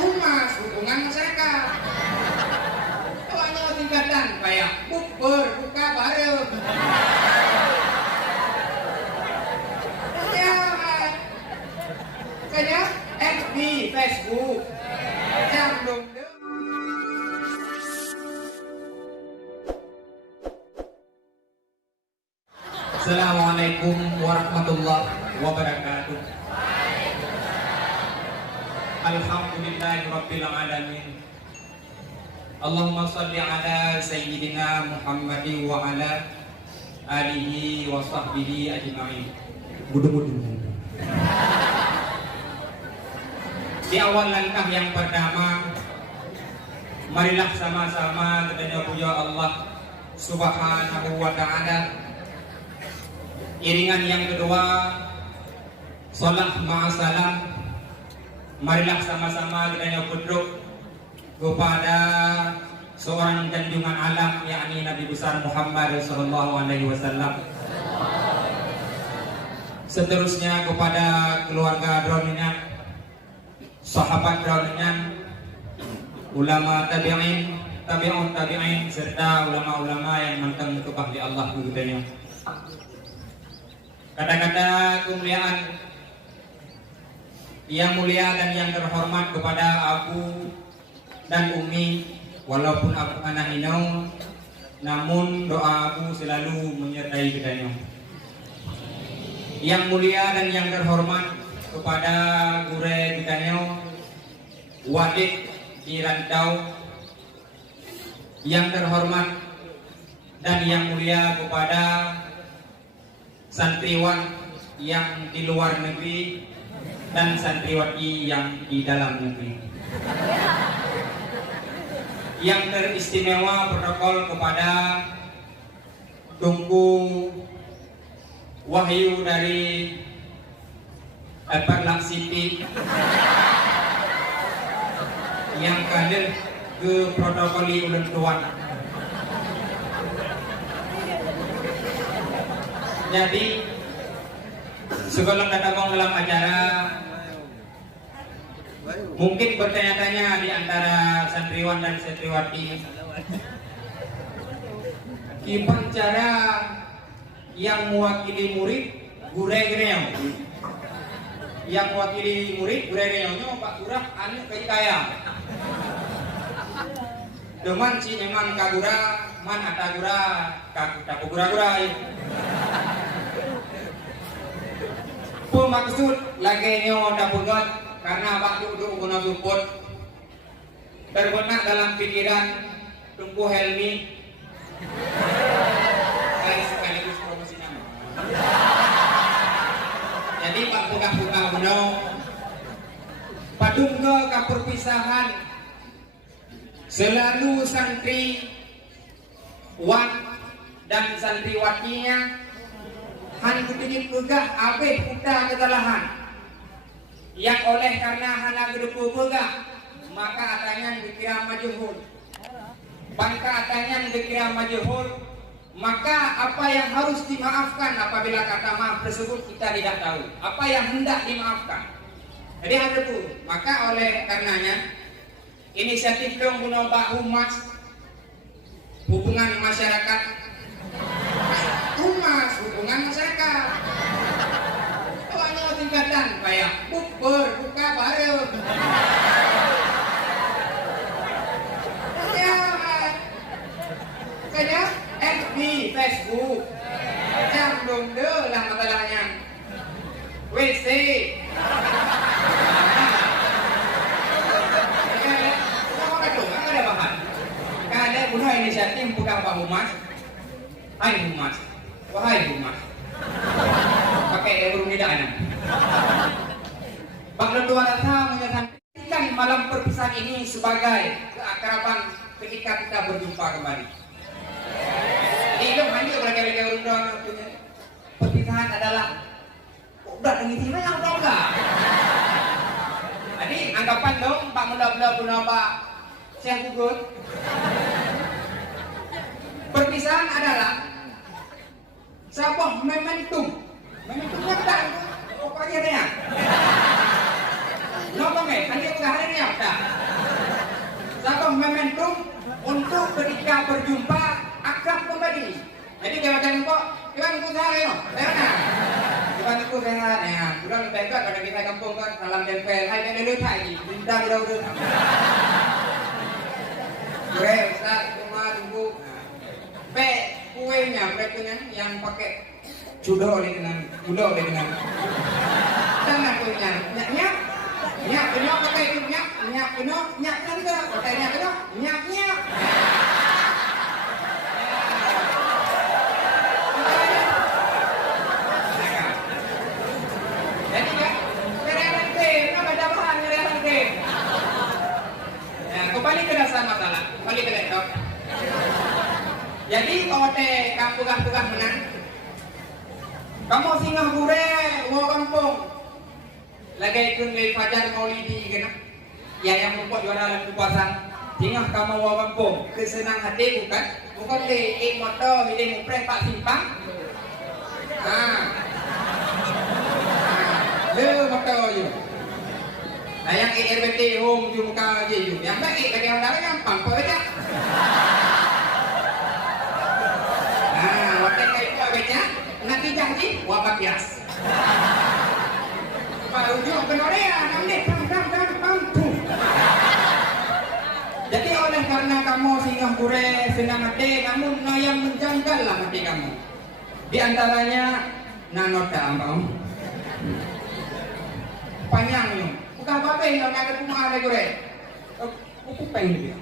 humas hubungan masyarakat. Soalnya tingkatan kayak bukber, buka bareng. Ya, kayaknya FB, Facebook, yang dong. Assalamualaikum warahmatullahi wabarakatuh. Alhamdulillahirabbil alamin. Allahumma shalli ala sayyidina Muhammadin wa ala alihi wa sahbihi ajma'in. Di awal langkah yang pertama, marilah sama-sama kita puja Allah Subhanahu wa ta'ala. Iringan yang kedua, salat ma'asalam. Marilah sama-sama kita berdoa kepada seorang junjungan alam, yakni Nabi besar Muhammad sallallahu alaihi wasallam. Seterusnya kepada keluarga Dronian, sahabat Dronian, ulama tabi'in, tabi'un tabi'in, serta ulama-ulama yang mantang kebakti Allah kepadanya. Kata-kata kemuliaan yang mulia dan yang terhormat kepada Abu dan Umi, walaupun aku anak inau, namun doa aku selalu menyertai kita. Yang mulia dan yang terhormat kepada gure kita, wadik di rantau, yang terhormat dan yang mulia kepada santriwan yang di luar negeri dan santriwati yang di dalam negeri. Yang teristimewa protokol kepada Tunku Wahyu dari Alpak Sipi yang kader ke protokoli ulen tuan. Jadi sebelum datang dalam acara, mungkin bertanya-tanya di antara santriwan dan santriwati, gimana cara yang mewakili murid gure-gureong, yang mewakili murid gure-gureongnya Pak Gurah anu kayak kaya. Deman si memang kagura, man atagura, kagura-gura. Maksud lagi nyo dapat karena waktu duduk guna support berbenak dalam pikiran Tunku Helmi sekaligus promosi nama. Jadi Pak Puka-Puka guna padungga ke perpisahan selalu santri wan dan santriwatinya han kepingin pegah abeh kuda kesalahan yang oleh karena hana gedepu pegah maka atanyan dikira majhul, bangka atanyan dikira majhul, maka apa yang harus dimaafkan apabila kata maaf tersebut kita tidak tahu apa yang hendak dimaafkan. Jadi ada tuh, maka oleh karenanya inisiatif dong guna Pak Humas hubungan masyarakat, humas hubungan masyarakat. Soalnya tingkatan kayak bukber, buka bareng. Ya, kayaknya FB, Facebook, yang dong lah masalahnya. WC. Ada bahan. Ada guna inisiatif bukan Pak Humas. Hai Humas, wahai Humas, pakai burung lidah. Pak Ketua Rata menyatakan malam perpisahan ini sebagai keakraban ketika kita berjumpa kembali. Itu hanya berkali-kali undang perpisahan adalah udah dengan ini atau enggak? Jadi anggapan dong Pak Mula-Mula guna Pak Syekh Gugut. Perpisahan adalah sebuah momentum nyata. Apa aja dia? Ngomong tadi udah hari ini apa? untuk ketika berjumpa akrab kembali. Jadi kalau kalian kok, iban ku saya no, mana? Iban ku saya, ya, kurang lebih baik pada kita kampung kan, salam tempel, hai kan dulu lagi, bintang jauh tu. Kue, Ustaz, cuma tunggu. Pe, kuenya mereka yang pakai judo ni dengan, Tangan kuenya, nyak. Nyak, kena pakai itu nyak kan ke? Pakai nyak kena, nyak. Jadi kan, ngerehan game, apa bahan ngerehan game? Ya, kembali ke dasar masalah, kembali ke laptop. Jadi kalau kampung-kampung menang, kamu singgah gure, mau kampung. Lagi ikut dari fajar maulidi kena, yang membuat juara dalam puasa. Tinggal kamu mau kampung, kesenang hati bukan le motor, ini mupre pak simpang. Le motor je. Nah yang RBT home ju muka je ju. Yang baik bagi orang gampang kau aja. Waktu kau kau baca, nanti janji wabak bias. Baru juga Korea, namanya pam. Jadi oleh karena kamu singgah gure senang hati, kamu yang menjanggal lah hati kamu. Di antaranya nanota ambang. Panjang ni. Bukan apa-apa yang ada rumah ada gure. Aku pengen dia.